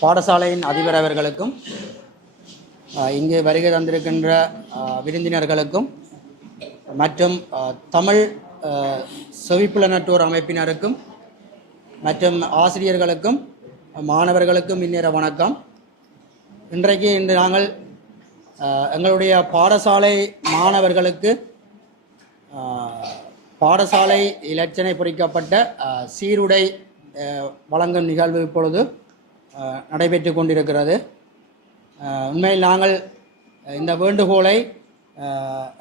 பாடசாலையின் அதிபர் அவர்களுக்கும் இங்கு வருகை தந்திருக்கின்ற விருந்தினர்களுக்கும் மற்றும் தமிழ் செவிப்புலனற்றோர் அமைப்பினருக்கும் மற்றும் ஆசிரியர்களுக்கும் மாணவர்களுக்கும் இந்நேர வணக்கம். இன்று நாங்கள் எங்களுடைய பாடசாலை மாணவர்களுக்கு பாடசாலை இலட்சணை பொறிக்கப்பட்ட சீருடை வழங்கும் நிகழ்வு இப்பொழுது நடைபெற்று கொண்டிருக்கிறது. உண்மையில் நாங்கள் இந்த வேண்டுகோளை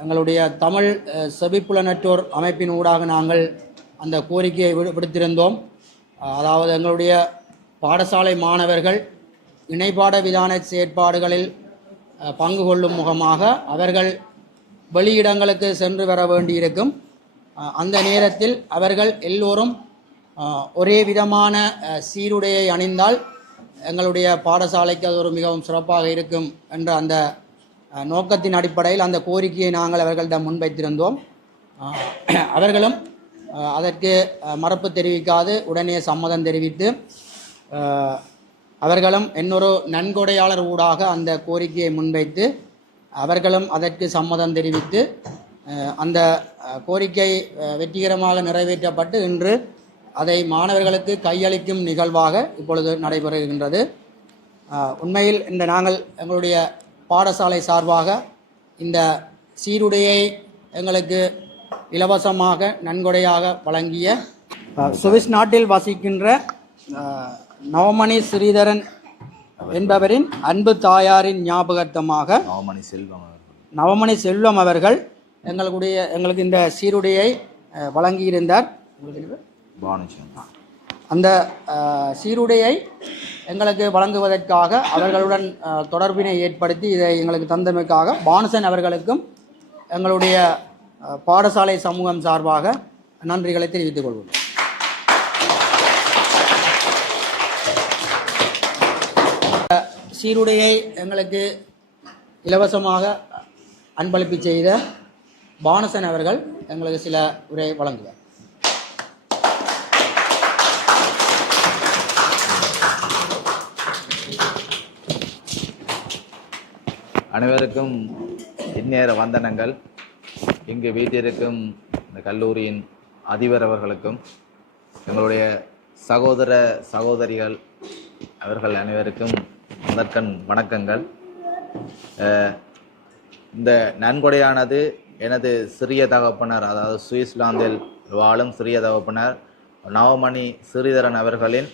எங்களுடைய தமிழ் செவிப்புலனற்றோர் அமைப்பின் ஊடாக நாங்கள் அந்த கோரிக்கையை விடுத்திருந்தோம். அதாவது எங்களுடைய பாடசாலை மாணவர்கள் இணைப்பாட விதான செயற்பாடுகளில் பங்கு கொள்ளும் முகமாக அவர்கள் வெளியிடங்களுக்கு சென்று வர வேண்டியிருக்கும். அந்த நேரத்தில் அவர்கள் எல்லோரும் ஒரே விதமான சீருடையை அணிந்தால் எங்களுடைய பாடசாலைக்கு அது ஒரு மிகவும் சிறப்பாக இருக்கும் என்ற அந்த நோக்கத்தின் அடிப்படையில் அந்த கோரிக்கையை நாங்கள் அவர்களிடம் முன்வைத்திருந்தோம். அவர்களும் அதற்கு மறுப்பு தெரிவிக்காது உடனே சம்மதம் தெரிவித்து அவர்களும் இன்னொரு நன்கொடையாளர் ஊடாக அந்த கோரிக்கையை முன்வைத்து அவர்களும் அதற்கு சம்மதம் தெரிவித்து அந்த கோரிக்கை வெற்றிகரமாக நிறைவேற்றப்பட்டு இன்று அதை மாணவர்களுக்கு கையளிக்கும் நிகழ்வாக இப்பொழுது நடைபெறுகின்றது. உண்மையில் இந்த நாங்கள் எங்களுடைய பாடசாலை சார்பாக இந்த சீருடையை எங்களுக்கு இலவசமாக நன்கொடையாக வழங்கிய சுவிஸ் நாட்டில் வசிக்கின்ற நவமணி ஸ்ரீதரன் என்பவரின் அன்பு தாயாரின் ஞாபகார்த்தமாக நவமணி செல்வம் அவர்கள் எங்களுக்கு இந்த சீருடையை வழங்கியிருந்தார். அந்த சீருடையை எங்களுக்கு வழங்குவதற்காக அவர்களுடன் தொடர்பினை ஏற்படுத்தி இதை எங்களுக்கு தந்தமைக்காக பானுசன் அவர்களுக்கும் எங்களுடைய பாடசாலை சமூகம் சார்பாக நன்றிகளை தெரிவித்துக் கொள்வோம். சீருடையை எங்களுக்கு இலவசமாக அன்பளிப்பு செய்த பானுசன் அவர்கள் எங்களுக்கு சில உரை வழங்குவார். அனைவருக்கும் இந்நேர வந்தனங்கள். இங்கு வீட்டிற்கும் இந்த கல்லூரியின் அதிபர் அவர்களுக்கும் எங்களுடைய சகோதர சகோதரிகள் அவர்கள் அனைவருக்கும் முதற்கண் வணக்கங்கள். இந்த நன்கொடையானது எனது சிறிய தகப்பனர், அதாவது சுவிட்சர்லாந்தில் வாழும் சிறிய தகப்பனர் நவமணி ஸ்ரீதரன் அவர்களின்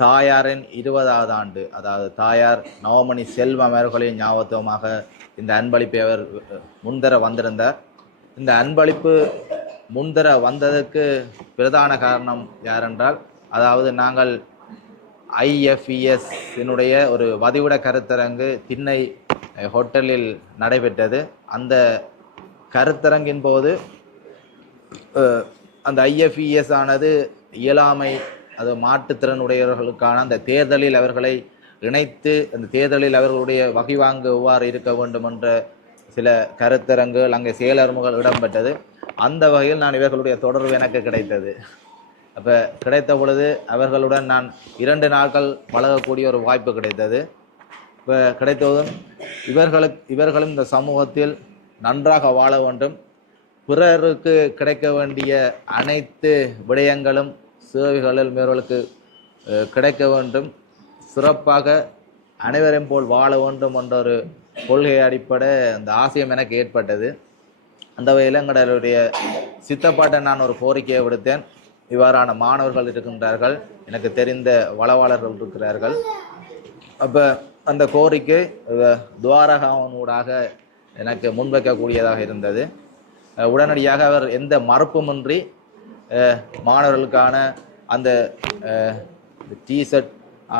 தாயாரின் 20வது ஆண்டு, அதாவது தாயார் நவமணி செல்வம் அவர்களின் ஞாபகமாக இந்த அன்பளிப்பை அவர் முன்தர வந்திருந்தார். இந்த அன்பளிப்பு முன்தர வந்ததற்கு பிரதான காரணம் யாரென்றால், அதாவது நாங்கள் IFES-இனுடைய ஒரு வதிவிட கருத்தரங்கு திண்ணை ஹோட்டலில் நடைபெற்றது. அந்த கருத்தரங்கின் போது அந்த IFES ஆனது இயலாமை, அது மாற்றுத்திறனுடையவர்களுக்கான அந்த தேர்தலில் அவர்களை இணைத்து அந்த தேர்தலில் அவர்களுடைய வகிவாங்கு எவ்வாறு இருக்க வேண்டும் என்ற சில கருத்தரங்குகள் அங்கே செயலர்முகள் இடம்பெற்றது. அந்த வகையில் நான் இவர்களுடைய தொடர்பு எனக்கு கிடைத்தது. அப்போ கிடைத்த பொழுது அவர்களுடன் நான் 2 நாட்கள் பழகக்கூடிய ஒரு வாய்ப்பு கிடைத்தது. இப்போ கிடைத்ததும் இவர்களும் இந்த சமூகத்தில் நன்றாக வாழ வேண்டும், பிறருக்கு கிடைக்க வேண்டிய அனைத்து விடயங்களும் சேவைகளில் இவர்களுக்கு கிடைக்க வேண்டும், சிறப்பாக அனைவரையும் போல் வாழ வேண்டும் என்ற ஒரு கொள்கை அடிப்படை அந்த ஆசையம் எனக்கு ஏற்பட்டது. அந்த வகையில் எங்களுடைய சித்தப்பாட்டை நான் ஒரு கோரிக்கையை விடுத்தேன். இவ்வாறான மாணவர்கள் இருக்கின்றார்கள், எனக்கு தெரிந்த வளவாளர்கள் இருக்கிறார்கள். அப்போ அந்த கோரிக்கை துவாரகாவனூடாக எனக்கு முன்வைக்கக்கூடியதாக இருந்தது. உடனடியாக அவர் எந்த மறுப்புமின்றி மாணவர்களுக்கான அந்த டிஷர்ட்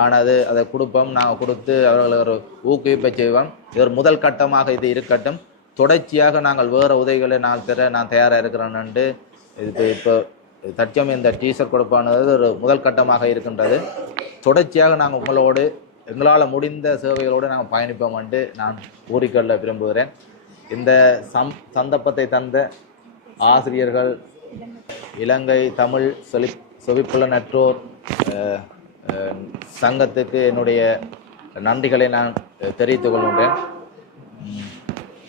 ஆனது அதை கொடுப்போம், நாங்கள் கொடுத்து அவர்களை ஒரு ஊக்குவிப்பை செய்வோம். இது ஒரு முதல் கட்டமாக இது இருக்கட்டும், தொடர்ச்சியாக நாங்கள் வேறு உதவிகளை நான் தயாராக இருக்கிறேன்னு இப்போ தற்சமயம் இந்த டிஷர்ட் கொடுப்பானது ஒரு முதல் கட்டமாக இருக்கின்றது. தொடர்ச்சியாக நாங்கள் உங்களோடு எங்களால் முடிந்த சேவைகளோடு நாங்கள் பயணிப்போம் என்று நான் கூறிக்கொள்ள விரும்புகிறேன். இந்த சந்தர்ப்பத்தை தந்த ஆசிரியர்கள், இலங்கை தமிழ் செவிப்புலனற்றோர் சங்கத்துக்கு என்னுடைய நன்றிகளை நான் தெரிவித்துக் கொள்கின்றேன்.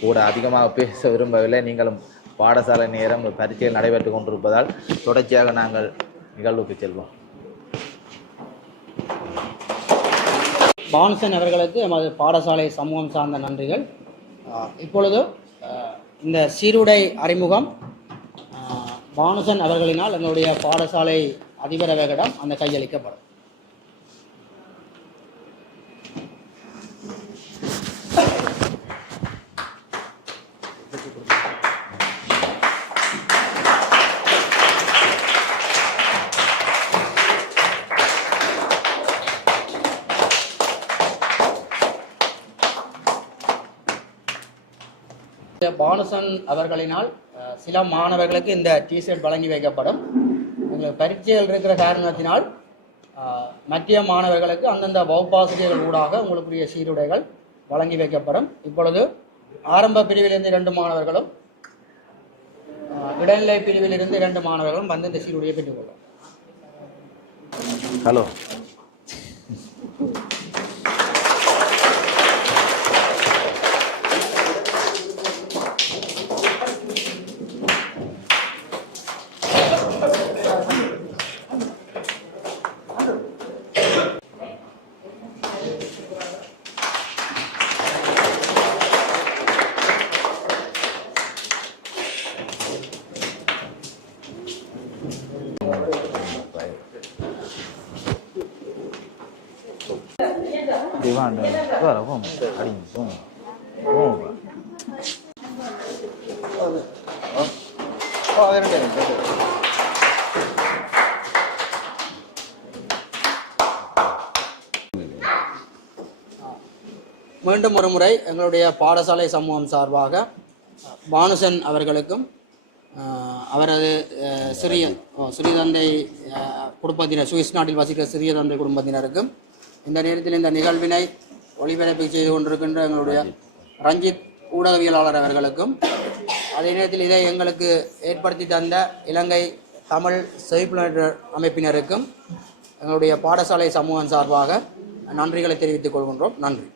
கூட அதிகமாக பேச விரும்பவில்லை. நீங்களும் பாடசாலை நேரம் பரீட்சையில் நடைபெற்று கொண்டிருப்பதால் தொடர்ச்சியாக நாங்கள் நிகழ்வுக்கு செல்வோம். பானுசன் அவர்களுக்கு எமது பாடசாலை சமூகம் சார்ந்த நன்றிகள். இப்பொழுது இந்த சீருடை அறிமுகம் பானுசன் அவர்களினால் எங்களுடைய பாடசாலை அதிபர் அவர்களிடம் அந்த கையளிக்கப்படும். பானுசன் அவர்களினால் சில மாணவர்களுக்கு இந்த டிஷர்ட் வழங்கி வைக்கப்படும். எங்களுக்கு பரீட்சைகள் இருக்கிற காரணத்தினால் மத்திய மாணவர்களுக்கு அந்தந்த வகுப்பாசிரியர்கள் ஊடாக உங்களுக்குரிய சீருடைகள் வழங்கி வைக்கப்படும். இப்பொழுது ஆரம்ப பிரிவிலிருந்து 2 மாணவர்களும் இடைநிலை பிரிவிலிருந்து 2 மாணவர்களும் வந்து இந்த சீருடையை பெற்றுக்கொள்ளும். ஹலோ மீண்டும் ஒரு முறை எங்களுடைய பாடசாலை சமூகம் சார்பாக பானுசன் அவர்களுக்கும் அவரது சிறிய தந்தை குடும்பத்தினர், சுவிஸ் நாட்டில் வசிக்கிற சிறிய தந்தை குடும்பத்தினருக்கும், இந்த நேரத்தில் இந்த நிகழ்வினை ஒளிபரப்பு செய்து கொண்டிருக்கின்ற எங்களுடைய ரஞ்சித் ஊடகவியலாளர் அவர்களுக்கும், அதே நேரத்தில் இதை எங்களுக்கு ஏற்படுத்தி தந்த இலங்கை தமிழ் செவிப்புலர் அமைப்பினருக்கும் எங்களுடைய பாடசாலை சமூகம் சார்பாக நன்றிகளை தெரிவித்துக் கொள்கின்றோம். நன்றி.